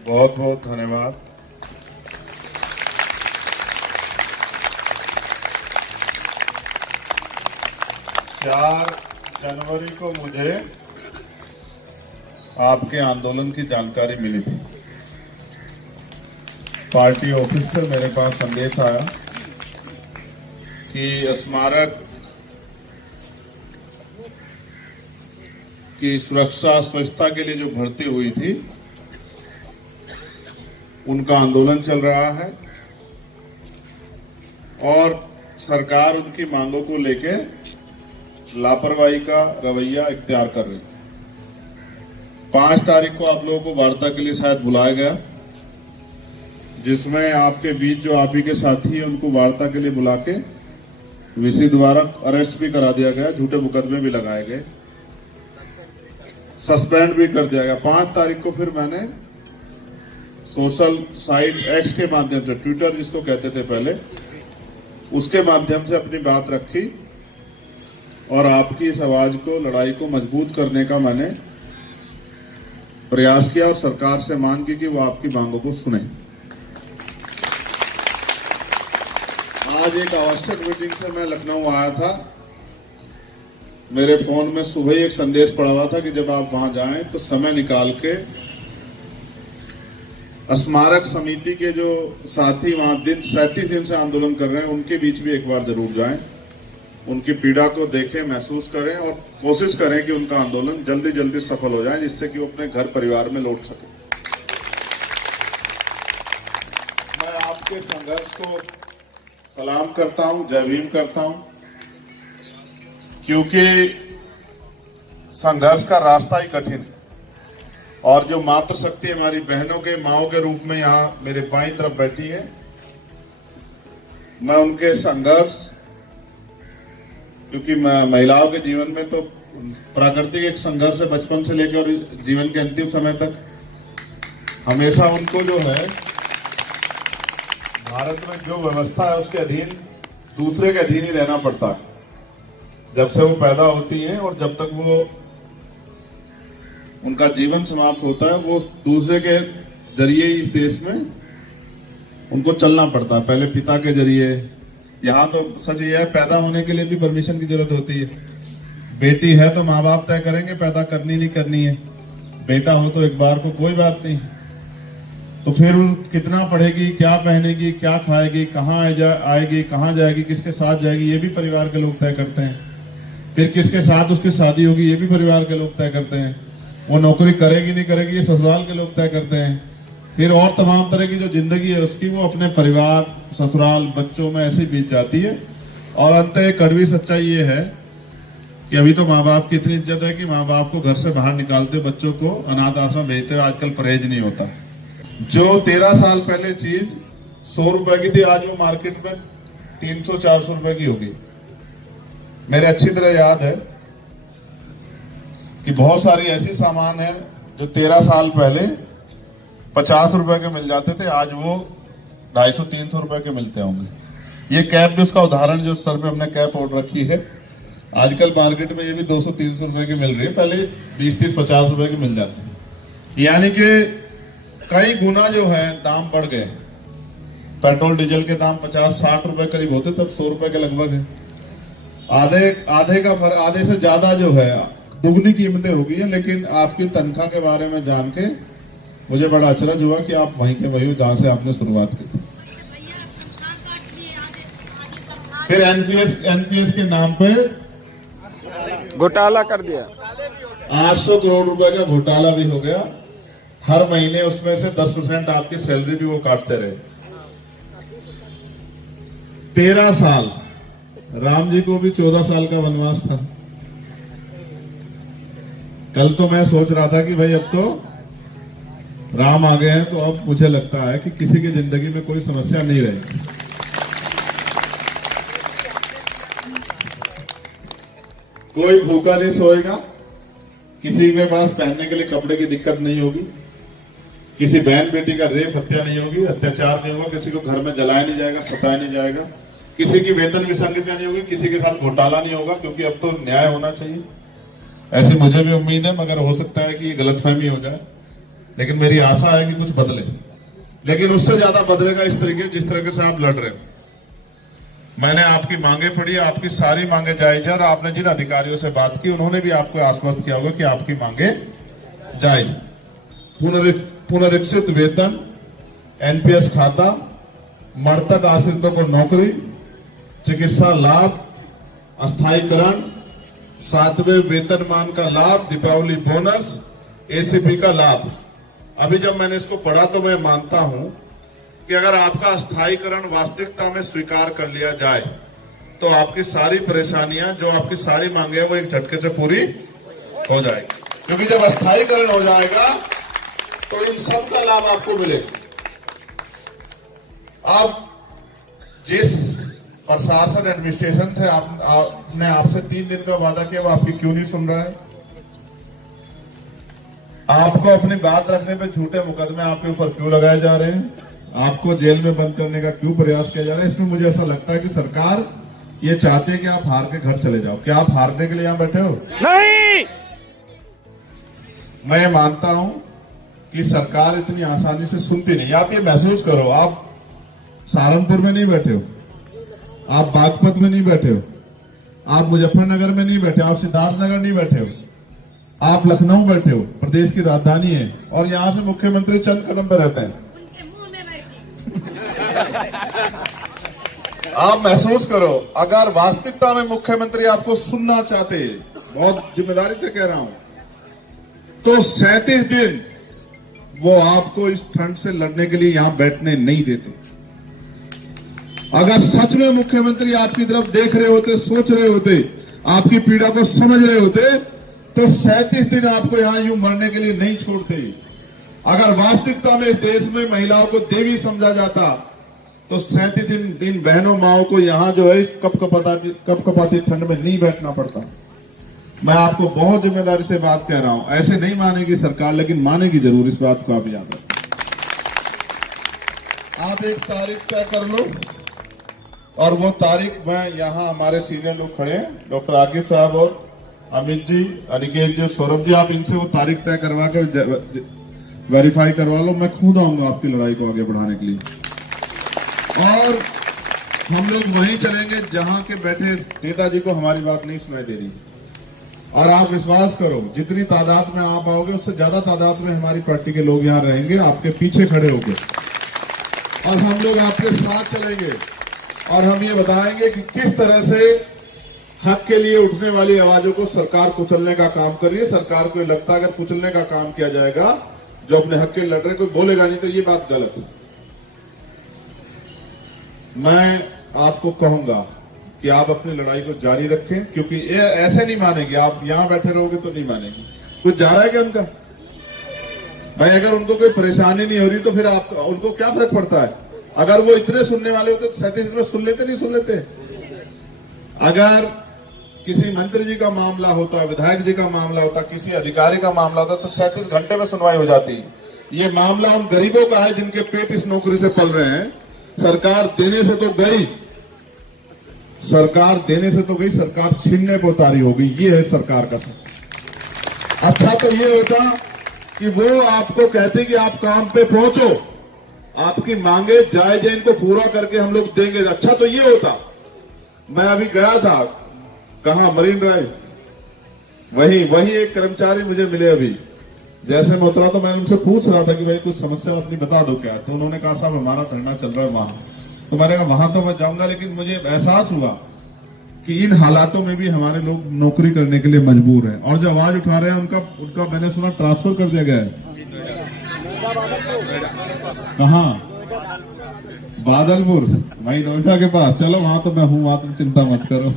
बहुत बहुत धन्यवाद। चार जनवरी को मुझे आपके आंदोलन की जानकारी मिली थी। पार्टी ऑफिस से मेरे पास संदेश आया कि स्मारक की सुरक्षा स्वच्छता के लिए जो भर्ती हुई थी उनका आंदोलन चल रहा है और सरकार उनकी मांगों को लेके लापरवाही का रवैया इख्तियार कर रही है। 5 तारीख को आप लोगों को वार्ता के लिए शायद बुलाया गया, जिसमें आपके बीच जो आप ही के साथी हैं उनको वार्ता के लिए बुला के वीसी द्वारा अरेस्ट भी करा दिया गया, झूठे मुकदमे भी लगाए गए, सस्पेंड भी कर दिया गया। 5 तारीख को फिर मैंने सोशल साइट एक्स के माध्यम से, ट्विटर जिसको कहते थे पहले, उसके माध्यम से अपनी बात रखी और आपकी इस आवाज को, लड़ाई को मजबूत करने का मैंने प्रयास किया और सरकार से मांग की कि वो आपकी मांगों को सुने। आज एक आवश्यक मीटिंग से मैं लखनऊ आया था। मेरे फोन में सुबह ही एक संदेश पड़ा हुआ था कि जब आप वहां जाएं तो समय निकाल के स्मारक समिति के जो साथी वहां 37 दिन से आंदोलन कर रहे हैं उनके बीच भी एक बार जरूर जाएं, उनकी पीड़ा को देखें, महसूस करें और कोशिश करें कि उनका आंदोलन जल्दी जल्दी सफल हो जाए, जिससे कि वो अपने घर परिवार में लौट सके। मैं आपके संघर्ष को सलाम करता हूं, जय भीम करता हूं, क्योंकि संघर्ष का रास्ता ही कठिन है और जो मातृ शक्ति हमारी बहनों के, माओ के रूप में यहाँ मेरे बाईं तरफ बैठी है, मैं उनके संघर्ष, क्योंकि महिलाओं के जीवन में तो प्राकृतिक एक संघर्ष है बचपन से लेकर जीवन के अंतिम समय तक, हमेशा उनको जो है भारत में जो व्यवस्था है उसके अधीन, दूसरे के अधीन ही रहना पड़ता है जब से वो पैदा होती हैं और जब तक वो उनका जीवन समाप्त होता है, वो दूसरे के जरिए इस देश में उनको चलना पड़ता है, पहले पिता के जरिए। यहाँ तो सच ये है, पैदा होने के लिए भी परमिशन की जरूरत होती है। बेटी है तो माँ बाप तय करेंगे पैदा करनी नहीं करनी है, बेटा हो तो एक बार को कोई बात नहीं। तो फिर कितना पढ़ेगी, क्या पहनेगी, क्या खाएगी, कहाँ आएगी, कहाँ जाएगी, किसके साथ जाएगी, ये भी परिवार के लोग तय करते हैं। फिर किसके साथ उसकी शादी होगी, ये भी परिवार के लोग तय करते हैं। वो नौकरी करेगी नहीं करेगी, ये ससुराल के लोग तय करते हैं। फिर और तमाम तरह की जो जिंदगी है उसकी, वो अपने परिवार, ससुराल, बच्चों में ऐसे ही बीत जाती है। और अंत एक कड़वी सच्चाई ये है कि अभी तो माँ बाप की इतनी इज्जत है कि माँ बाप को घर से बाहर निकालते, बच्चों को अनाथ आश्रम भेजते हुए आजकल परहेज नहीं होता। जो 13 साल पहले चीज 100 रुपए की थी, आज वो मार्केट में 300-400 रुपए की होगी। मेरे अच्छी तरह याद है कि बहुत सारी ऐसी सामान है जो 13 साल पहले 50 रुपए के मिल जाते थे, आज वो 250-300 रुपए के मिलते होंगे। ये कैप भी उसका उदाहरण, जो सर पे हमने कैप ओढ़ रखी है, आजकल मार्केट में ये भी 200-300 रुपए की मिल रही है, पहले 20-30-50 रुपए की मिल जाती है। यानी कि कई गुना जो है दाम बढ़ गए। पेट्रोल डीजल के दाम 50-60 रुपए करीब होते, तब 100 रुपए के लगभग है। आधे का फर्क, आधे से ज्यादा जो है दुगनी कीमतें हो गई है। लेकिन आपकी तनख्वाह के बारे में जान के मुझे बड़ा अचरज हुआ कि आप वहीं के वही हो जहां से आपने शुरुआत की थी। फिर एनपीएस के नाम पे घोटाला कर दिया, 800 करोड़ रुपए का घोटाला भी हो गया। हर महीने उसमें से 10% आपकी सैलरी भी वो काटते रहे। 13 साल, राम जी को भी 14 साल का वनवास था। कल तो मैं सोच रहा था कि भाई अब तो राम आ गए हैं, तो अब मुझे लगता है कि किसी की जिंदगी में कोई समस्या नहीं रहेगी। कोई भूखा नहीं सोएगा, किसी के पास पहनने के लिए कपड़े की दिक्कत नहीं होगी, किसी बहन बेटी का रेप हत्या नहीं होगी, अत्याचार नहीं होगा, किसी को घर में जलाया नहीं जाएगा, सताया नहीं जाएगा, किसी की वेतन विसंगतियां नहीं होगी, किसी के साथ घोटाला नहीं होगा, क्योंकि अब तो न्याय होना चाहिए। ऐसी मुझे भी उम्मीद है, मगर हो सकता है कि ये गलतफहमी हो जाए। लेकिन मेरी आशा है कि कुछ बदले, लेकिन उससे ज्यादा बदलेगा इस तरीके जिस तरीके से आप लड़ रहे हो। मैंने आपकी मांगे पढ़ी, आपकी सारी मांगे जायज है और आपने जिन अधिकारियों से बात की उन्होंने भी आपको आश्वस्त किया होगा कि आपकी मांगे जायज। पुनरीक्षित वेतन, एनपीएस खाता, मृतक आश्रितों को नौकरी, चिकित्सा लाभ, अस्थायीकरण, 7वें वेतनमान का लाभ, दीपावली बोनस, एसीपी का लाभ। अभी जब मैंने इसको पढ़ा तो मैं मानता हूं कि अगर आपका अस्थायीकरण वास्तविकता में स्वीकार कर लिया जाए तो आपकी सारी परेशानियां, जो आपकी सारी मांगे वो एक झटके से पूरी हो जाएगी, क्योंकि जब अस्थायीकरण हो जाएगा तो इन सब का लाभ आपको मिलेगा। अब जिस प्रशासन एडमिनिस्ट्रेशन थे आपने आपसे 3 दिन का वादा किया, वो आपकी क्यों नहीं सुन रहा है? आपको अपनी बात रखने पे झूठे मुकदमे आपके ऊपर क्यों लगाए जा रहे हैं? आपको जेल में बंद करने का क्यों प्रयास किया जा रहा है? इसमें मुझे ऐसा लगता है कि सरकार ये चाहती है कि आप हार के घर चले जाओ। क्या आप हारने के लिए यहां बैठे हो? नहीं। मैं मानता हूं कि सरकार इतनी आसानी से सुनती नहीं। आप ये महसूस करो, आप सहारनपुर में नहीं बैठे हो, आप बागपत में नहीं बैठे हो, आप मुजफ्फरनगर में नहीं बैठे, आप सिद्धार्थनगर नहीं बैठे हो, आप लखनऊ बैठे हो, प्रदेश की राजधानी है, और यहां से मुख्यमंत्री चंद कदम पर रहते हैं। आप महसूस करो, अगर वास्तविकता में मुख्यमंत्री आपको सुनना चाहते, बहुत जिम्मेदारी से कह रहा हूं, तो 37 दिन वो आपको इस ठंड से लड़ने के लिए यहां बैठने नहीं देते। अगर सच में मुख्यमंत्री आपकी तरफ देख रहे होते, सोच रहे होते, आपकी पीड़ा को समझ रहे होते, तो 37 दिन आपको यहां यूं मरने के लिए नहीं छोड़ते। अगर वास्तविकता में देश में महिलाओं को देवी समझा जाता तो 37 दिन इन बहनों माओं को यहां जो है कपकपाती ठंड में नहीं बैठना पड़ता। मैं आपको बहुत जिम्मेदारी से बात कह रहा हूं, ऐसे नहीं मानेगी सरकार, लेकिन मानेगी जरूर, इस बात को आप याद रखें। आप एक तारीख तय कर लो, और वो तारीख मैं यहां हमारे सीनियर लोग खड़े हैं, डॉक्टर आकिब साहब और अमित जी, अनिकेत जी, सौरभ जी, आप इनसे वो तारीख तय करवा कर वेरीफाई करवा लो। मैं खुद आऊंगा आपकी लड़ाई को आगे बढ़ाने के लिए, और हम लोग वहीं चलेंगे जहां के बैठे नेताजी को हमारी बात नहीं सुनाई दे रही। और आप विश्वास करो, जितनी तादाद में आप आओगे उससे ज्यादा तादाद में हमारी पार्टी के लोग यहां रहेंगे आपके पीछे खड़े होकर, और हम लोग आपके साथ चलेंगे, और हम ये बताएंगे कि किस तरह से हक के लिए उठने वाली आवाजों को सरकार कुचलने का काम कर रही है। सरकार को लगता है अगर कुचलने का काम किया जाएगा, जो अपने हक के लड़ रहे कोई बोलेगा नहीं, तो ये बात गलत है। मैं आपको कहूंगा कि आप अपनी लड़ाई को जारी रखें, क्योंकि ये ऐसे नहीं मानेगी। आप यहां बैठे रहोगे तो नहीं मानेगी। कुछ जा रहा है क्या उनका? भाई अगर उनको कोई परेशानी नहीं हो रही तो फिर आप उनको क्या फर्क पड़ता है? अगर वो इतने सुनने वाले होते तो 37 में सुन लेते, नहीं सुन लेते? अगर किसी मंत्री जी का मामला होता, विधायक जी का मामला होता, किसी अधिकारी का मामला होता, तो 37 घंटे में सुनवाई हो जाती। ये मामला उन गरीबों का है जिनके पेट इस नौकरी से पल रहे हैं। सरकार देने से तो गई, सरकार देने से तो गई, सरकार छीनने को उतारी होगी। ये है सरकार का सच। अच्छा तो ये होता कि वो आपको कहते कि आप काम पे पहुंचो, आपकी मांगे जायज है, इनको पूरा करके हम लोग देंगे। अच्छा तो ये होता। मैं अभी गया था, कहां, मरीन ड्राइव, वही एक कर्मचारी मुझे मिले अभी, जैसे मैं उतरा तो मैंने उनसे पूछ रहा था कि भाई कुछ समस्या अपनी बता दो क्या। तो उन्होंने कहा साहब हमारा धरना चल रहा है वहां। तो मैंने कहा वहां तो मैं जाऊंगा, लेकिन मुझे एहसास हुआ कि इन हालातों में भी हमारे लोग नौकरी करने के लिए मजबूर हैं, और जो आवाज उठा रहे हैं उनका मैंने सुना ट्रांसफर कर दिया गया है। कहां? बादलपुर, वही नोएडा के पास। चलो वहां तो मैं हूं, वहां तुम चिंता मत करो,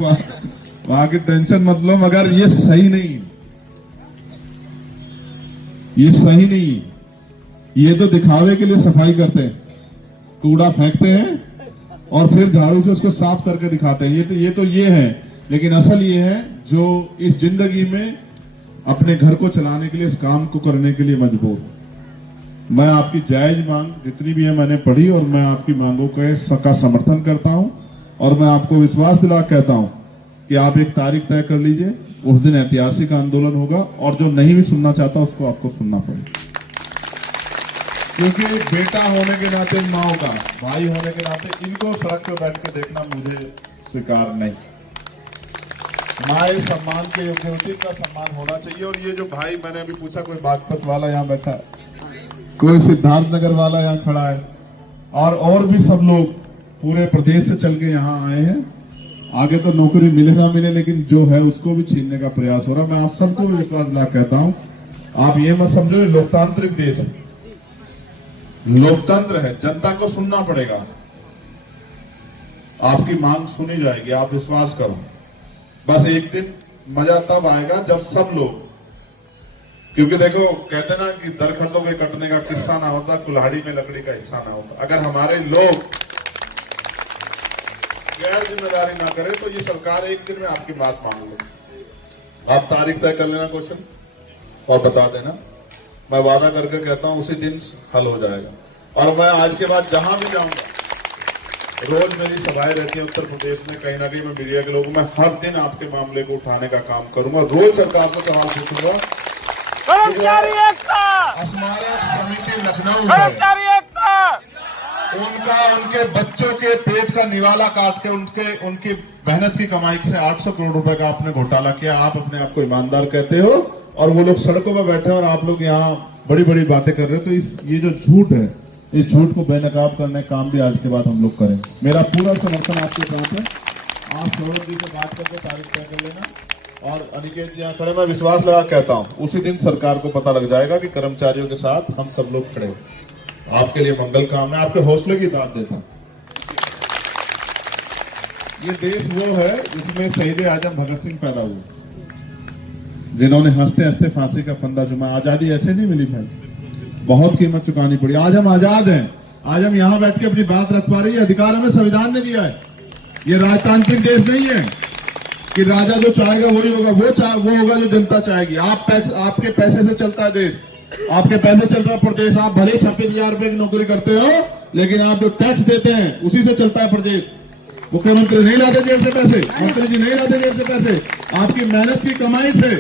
वहां की टेंशन मत लो। मगर ये सही नहीं, ये सही नहीं। ये तो दिखावे के लिए सफाई करते हैं, कूड़ा फेंकते हैं और फिर झाड़ू से उसको साफ करके दिखाते हैं। ये है, लेकिन असल ये है जो इस जिंदगी में अपने घर को चलाने के लिए, इस काम को करने के लिए मजबूर। मैं आपकी जायज मांग जितनी भी है मैंने पढ़ी, और मैं आपकी मांगों का समर्थन करता हूं, और मैं आपको विश्वास दिला कहता हूं कि आप एक तारीख तय कर लीजिए। उस दिन ऐतिहासिक आंदोलन होगा, और जो नहीं भी सुनना चाहता उसको आपको सुनना पड़ेगा। क्योंकि बेटा होने के नाते, माओ का भाई होने के नाते, इनको सड़क पर बैठ के देखना मुझे स्वीकार नहीं। माए सम्मान के योग्य होती, का सम्मान होना चाहिए। और ये जो भाई, मैंने अभी पूछा, कोई बागपत वाला यहाँ बैठा है, कोई सिद्धार्थनगर वाला यहाँ खड़ा है, और भी सब लोग पूरे प्रदेश से चल के यहाँ आए हैं। आगे तो नौकरी मिले ना मिले, लेकिन जो है उसको भी छीनने का प्रयास हो रहा है। मैं आप सबको विश्वास दिला कहता हूँ, आप ये मत समझो ये लोकतांत्रिक देश है, लोकतंत्र है, जनता को सुनना पड़ेगा, आपकी मांग सुनी जाएगी, आप विश्वास करो। बस एक दिन मजा तब आएगा जब सब लोग, क्योंकि देखो कहते ना कि दरख्तों के कटने का किस्सा ना होता, कुल्हाड़ी में लकड़ी का हिस्सा ना होता। अगर हमारे लोग गैर जिम्मेदारी ना करे तो ये सरकार एक दिन में आपकी बात मान लो। आप तारीख तय कर लेना क्वेश्चन और बता देना, मैं वादा करके कहता हूं उसी दिन हल हो जाएगा। और मैं आज के बाद जहां भी जाऊंगा, रोज मेरी सभाएं रहती है उत्तर प्रदेश में, कहीं ना कहीं मैं मीडिया के लोगों में हर दिन आपके मामले को उठाने का काम करूंगा। रोज सरकार से सवाल पूछूंगा। स्मारक समिति लखनऊ है, उनके बच्चों के पेट का निवाला काट के उनकी मेहनत की कमाई से 800 करोड़ रुपए का आपने घोटाला किया। आप अपने आप को ईमानदार कहते हो और वो लोग सड़कों पर बैठे हैं और आप लोग यहाँ बड़ी बड़ी बातें कर रहे हो। तो ये जो झूठ है, इस झूठ को बेनकाब करने का काम भी आज के बाद हम लोग करें। मेरा पूरा समर्थन आपके साथ है। आप सौरभ जी से बात करके तारीख तय कर लेना। और अनिकेत जी यहाँ खड़े, मैं विश्वास लगा कहता हूँ उसी दिन सरकार को पता लग जाएगा कि कर्मचारियों के साथ हम सब लोग खड़े हैं। आपके लिए मंगल कामना, आपके हौसले की दाद देता हूँ। ये देश वो है जिसमें शहीद आजम भगत सिंह पैदा हुए, जिन्होंने हंसते हंसते फांसी का फंदा चुमा। आजादी ऐसे नहीं मिली भाई, बहुत कीमत चुकानी पड़ी। आज हम आजाद हैं, आज हम यहाँ बैठ के अपनी बात रख पा रही है, अधिकार हमें संविधान ने दिया है। ये राजतांत्रिक देश नहीं है कि राजा जो चाहेगा वही होगा, वो होगा जो जनता चाहेगी। आपके पैसे से चलता है देश, आपके पैसे चल रहा प्रदेश। आप भले 26,000 रुपए की नौकरी करते हो, लेकिन आप जो टैक्स देते हैं उसी से चलता है प्रदेश। मुख्यमंत्री नहीं लाते जेब से पैसे, मंत्री जी नहीं लाते जेब से पैसे, आपकी मेहनत की कमाई से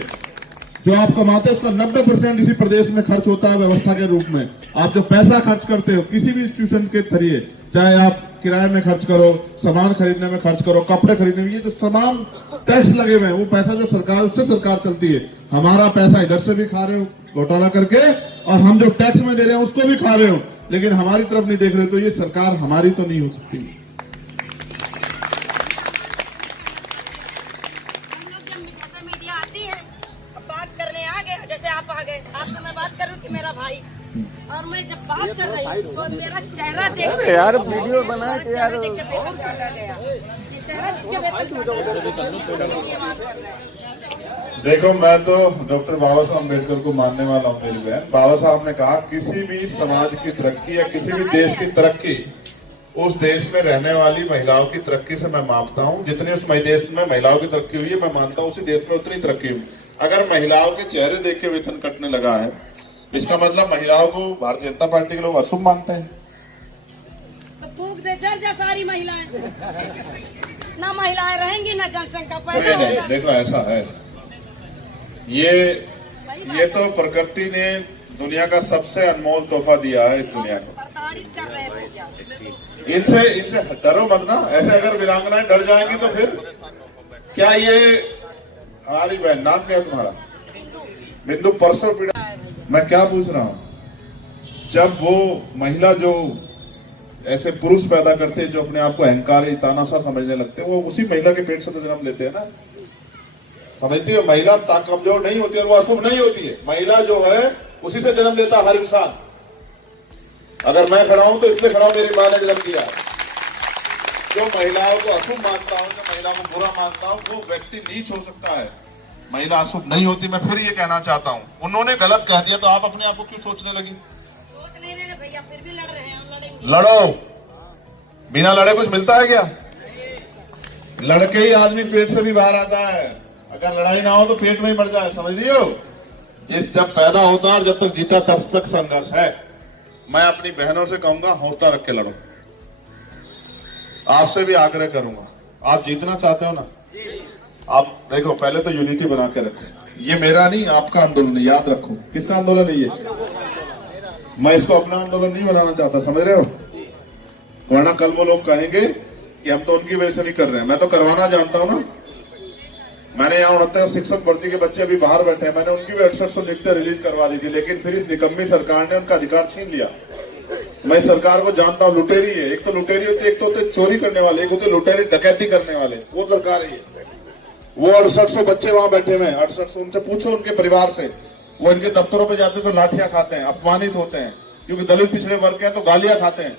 जो आप कमाते हैं उसका 90% इसी प्रदेश में खर्च होता है व्यवस्था के रूप में। आप जो पैसा खर्च करते हो किसी भी इंस्टीट्यूशन के जरिए, चाहे आप किराए में खर्च करो, सामान खरीदने में खर्च करो, कपड़े खरीदने में, ये जो तमाम टैक्स लगे हुए हैं वो पैसा जो सरकार, उससे सरकार चलती है। हमारा पैसा इधर से भी खा रहे हो घोटाला करके, और हम जो टैक्स में दे रहे हैं उसको भी खा रहे हो, लेकिन हमारी तरफ नहीं देख रहे। तो ये सरकार हमारी तो नहीं हो सकती। आपसे मैं बात कर रही थी, मेरा भाई, और मैं जब बात कर रही हूँ तो मेरा चेहरा देख के यार वीडियो बना के यार देखो, मैं तो डॉक्टर बाबा साहब अम्बेडकर को मानने वाला हूँ। मेरी बहन, बाबा साहब ने कहा किसी भी समाज की तरक्की या किसी भी देश की तरक्की उस देश में रहने वाली महिलाओं की तरक्की से मैं मापता हूँ। जितनी उस देश में महिलाओं की तरक्की हुई है, मैं मानता हूँ उसी देश में उतनी तरक्की हुई। अगर महिलाओं के चेहरे देख के वेतन कटने लगा है, इसका मतलब महिलाओं को भारतीय जनता पार्टी के लोग अशुभ मानते हैं। तो फूंक दे जा सारी महिलाएं, ना महिलाएं रहेंगी ना जनसंख्या पैदा नहीं, होगा। देखो ऐसा है, ये तो प्रकृति ने दुनिया का सबसे अनमोल तोहफा दिया है इस दुनिया को। इनसे डरो मत ना। ऐसे अगर वीरांगनाएं डर जाएंगी तो फिर क्या? ये हमारी बहन, नाम क्या है तुम्हारा? बिंदु। परसों पीड़ा, मैं क्या पूछ रहा हूं, जब वो महिला जो ऐसे पुरुष पैदा करते हैं जो अपने आप को अहंकारी तानाशाह समझने लगते हैं, वो उसी महिला के पेट से तो जन्म लेते हैं ना। समझती है, महिला कमजोर नहीं होती है, वो अशुभ नहीं होती है। महिला जो है उसी से जन्म लेता हर इंसान। अगर मैं खड़ा हूं तो इसलिए खड़ा हूं, मेरी मां ने जन्म दिया। जो महिलाओं को अशुभ मानता हूं, जो महिला को बुरा मानता हूं, वो व्यक्ति नीच हो सकता है। महिला अशुभ नहीं होती। मैं फिर ये कहना चाहता हूं, उन्होंने गलत कह दिया तो आप अपने आप को क्यों सोचने लगी? भैया फिर भी लड़ रहे हैं, हम लड़ेंगे। लड़ो, बिना लड़े कुछ मिलता है क्या? लड़के ही आदमी पेट से भी बाहर आता है। अगर लड़ाई ना हो तो पेट में ही मर जाए, समझ लियो। जब पैदा होता है और जब तक जीता तब तक संघर्ष है। मैं अपनी बहनों से कहूंगा हौसला रख के लड़ो। आपसे भी आग्रह करूंगा, आप जीतना चाहते हो ना, आप देखो पहले तो यूनिटी बना के रखो। ये मेरा नहीं, आपका आंदोलन है, याद रखो। किसका आंदोलन है ये? मैं इसको अपना आंदोलन नहीं बनाना चाहता, समझ रहे हो? वरना कल वो लोग कहेंगे कि हम तो उनकी वजह से नहीं कर रहे हैं। मैं तो करवाना जानता हूं ना। मैंने यहाँ 69 शिक्षक भर्ती के बच्चे अभी बाहर बैठे हैं, मैंने उनकी भी 6800 लिखते रिलीज करवा दी थी, लेकिन फिर इस निकम्मी सरकार ने उनका अधिकार छीन लिया। मैं इस सरकार को जानता हूँ, लुटेरी है। एक तो लुटेरी होती है, एक तो होते चोरी करने वाले, एक होते लुटेरी डकैती करने वाले। वो सरकार है। वो 6800 बच्चे वहां बैठे हुए हैं, 6800। उनसे पूछो उनके परिवार से, वो इनके दफ्तरों पे जाते तो लाठियां खाते हैं, अपमानित होते हैं, क्योंकि दलित पिछड़े वर्ग के हैं तो गालियां खाते हैं,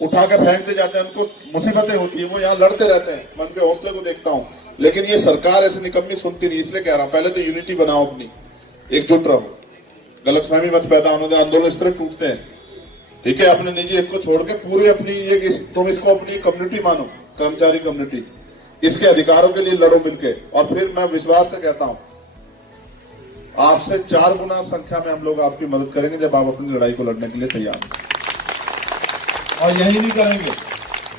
उठा के फेंकते जाते हैं, उनको मुसीबतें होती है, वो यहाँ लड़ते रहते हैं। मैं उनके हौसले को देखता हूँ, लेकिन ये सरकार ऐसे निकम्मी सुनती नहीं। इसलिए कह रहा हूँ, पहले तो यूनिटी बनाओ, अपनी एकजुट रहो, गलतफहमी मत पैदा होने दो। आंदोलन इस तरह टूटते हैं, ठीक है? अपने निजी हित को छोड़ के पूरी अपनी ये तुम इसको अपनी कम्युनिटी मानो, कर्मचारी कम्युनिटी, इसके अधिकारों के लिए लड़ो मिलके। और फिर मैं विश्वास से कहता हूं, आपसे 4 गुना संख्या में हम लोग आपकी मदद करेंगे जब आप अपनी लड़ाई को लड़ने के लिए तैयार हैं। और यही नहीं करेंगे,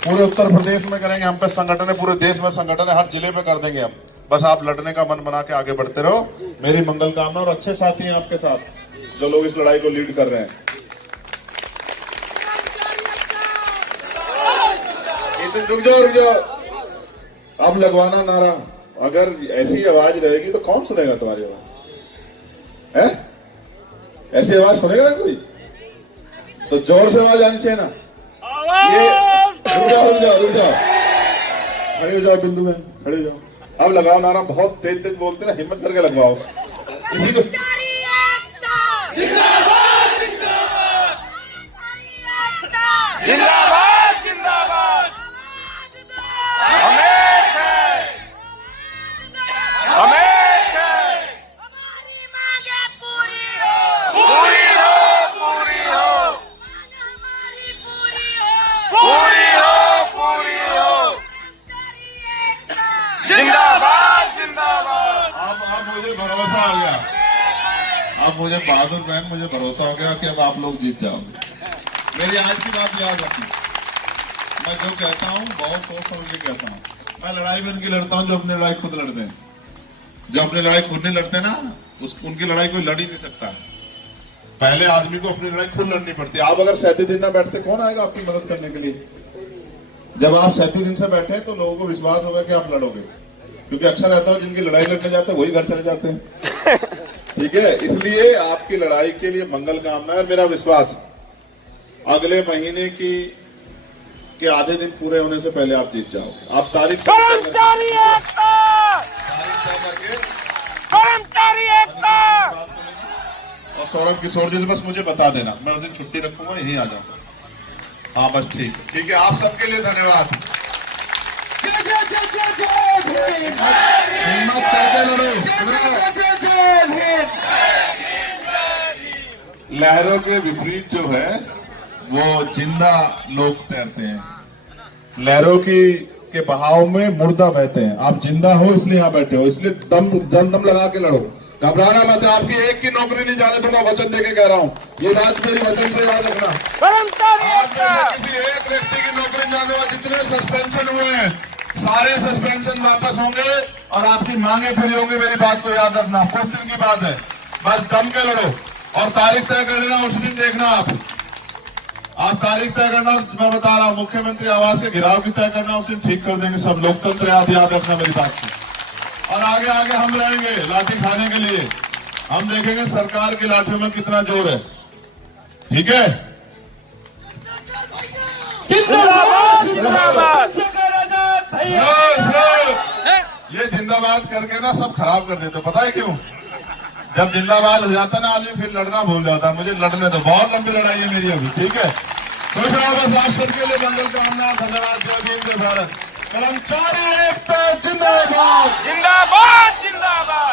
पूरे उत्तर प्रदेश में करेंगे। हम पे संगठन है, पूरे देश में संगठन है, हर जिले पे कर देंगे हम। बस आप लड़ने का मन बना के आगे बढ़ते रहो। मेरी मंगल कामना। और अच्छे साथी हैं आपके साथ जो लोग इस लड़ाई को लीड कर रहे हैं। रुक जाओ, अब लगवाना नारा। अगर ऐसी आवाज रहेगी तो कौन सुनेगा तुम्हारी आवाज? है ऐसी आवाज सुनेगा कोई? तो जोर से आवाज आनी चाहिए ना। ये रुक जाओ, खड़े हो जाओ, बिंदु में खड़े हो जाओ। अब लगाओ नारा। बहुत तेज तेज बोलते ना, हिम्मत करके लगवाओ। इसी को मुझे भरोसा हो गया, अब मुझे बहादुर बहन, मुझे भरोसा हो गया कि अब आप लोग जीत जाओगे। मेरी आज की बात याद रखी। मैं जो कहता हूँ बहुत सोच समझ के कहता हूँ। मैं लड़ाई भी उनकी लड़ता हूँ जो अपनी लड़ाई खुद लड़ते हैं। जो अपनी लड़ाई खुद नहीं लड़ते ना, उनकी लड़ाई कोई लड़ ही नहीं सकता। पहले आदमी को अपनी लड़ाई खुद लड़नी पड़ती है। आप अगर 37 दिन ना बैठते, कौन आएगा आपकी मदद करने के लिए? जब आप 37 दिन से बैठे तो लोगों को विश्वास होगा कि आप लड़ोगे, क्योंकि अक्सर रहता है जिनकी लड़ाई लड़ने जाते हैं वही घर चले जाते हैं। ठीक है, इसलिए आपकी लड़ाई के लिए मंगल कामना है। और मेरा विश्वास अगले महीने के आधे दिन पूरे होने से पहले आप जीत जाओगे। आप तारीख और सौरभ किशोर जी से बस मुझे बता देना, मैं उस दिन छुट्टी रखूंगा, यहीं आ जाऊंगा। हाँ बस ठीक है। आप सबके लिए धन्यवाद। हिम्मत करके लड़ो। लहरों के विपरीत जो है वो जिंदा लोग तैरते हैं। लहरों के बहाव में मुर्दा बहते हैं। आप जिंदा हो इसलिए यहाँ बैठे हो, इसलिए दम लगा के लड़ो। घबराना मत। आपकी एक की नौकरी नहीं जाने दूंगा, वचन देके कह रहा हूँ। ये बात मेरी वचन से याद रखना। किसी एक व्यक्ति की नौकरी नहीं जाने दूंगा। जितने सस्पेंशन हुए हैं सारे सस्पेंशन वापस होंगे और आपकी मांगे पूरी होंगी। मेरी बात को याद रखना। कुछ दिन की बात है, बस दम के लड़ो और तारीख तय कर लेना। उस दिन देखना आप तारीख तय करना। मैं बता रहा हूँ, मुख्यमंत्री आवास के घिराव की तय करना, उस दिन ठीक कर देंगे सब। लोकतंत्र है, आप याद रखना मेरी बात को। और आगे हम रहेंगे लाठी खाने के लिए। हम देखेंगे सरकार की लाठियों में कितना जोर है। ठीक है, ये जिंदाबाद करके ना सब खराब कर देते। पता है क्यों? जब जिंदाबाद हो जाता ना आदमी, फिर लड़ना भूल जाता। मुझे लड़ने दो, बहुत लंबी लड़ाई है मेरी अभी। ठीक है, खुश रहो। बस राष्ट्र के लिए मंगल कामना। धन्यवाद। जय भीम, जय भारत। कर्मचारी एकता जिंदाबाद, जिंदाबाद, जिंदाबाद।